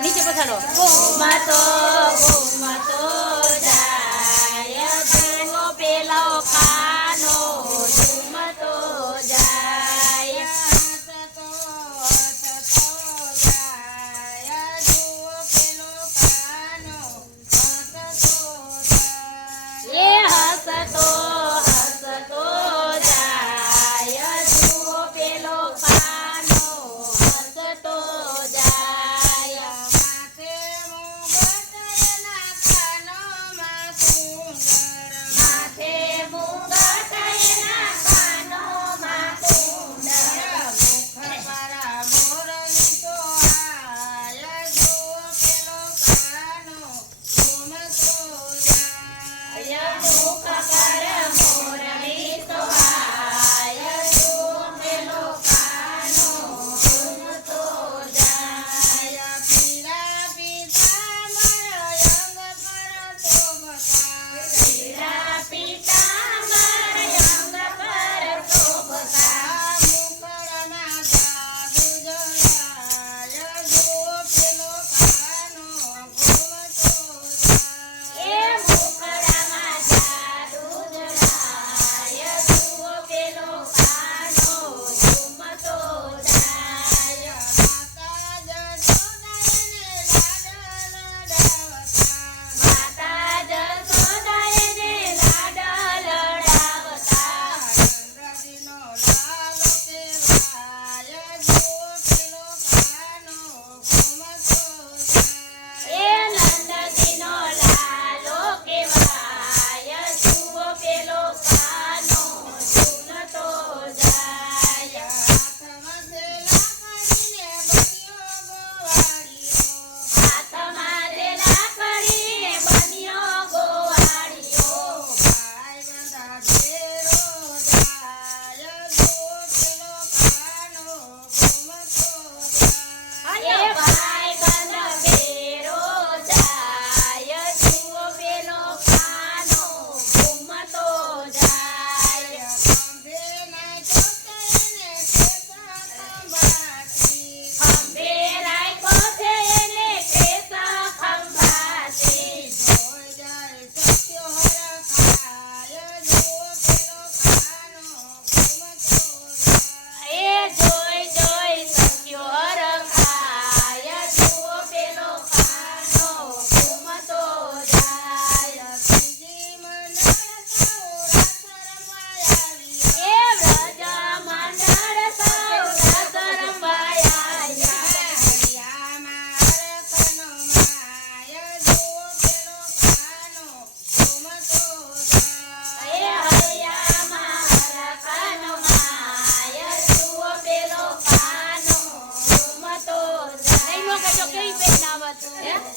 নিচে পাঠানো 哎呀！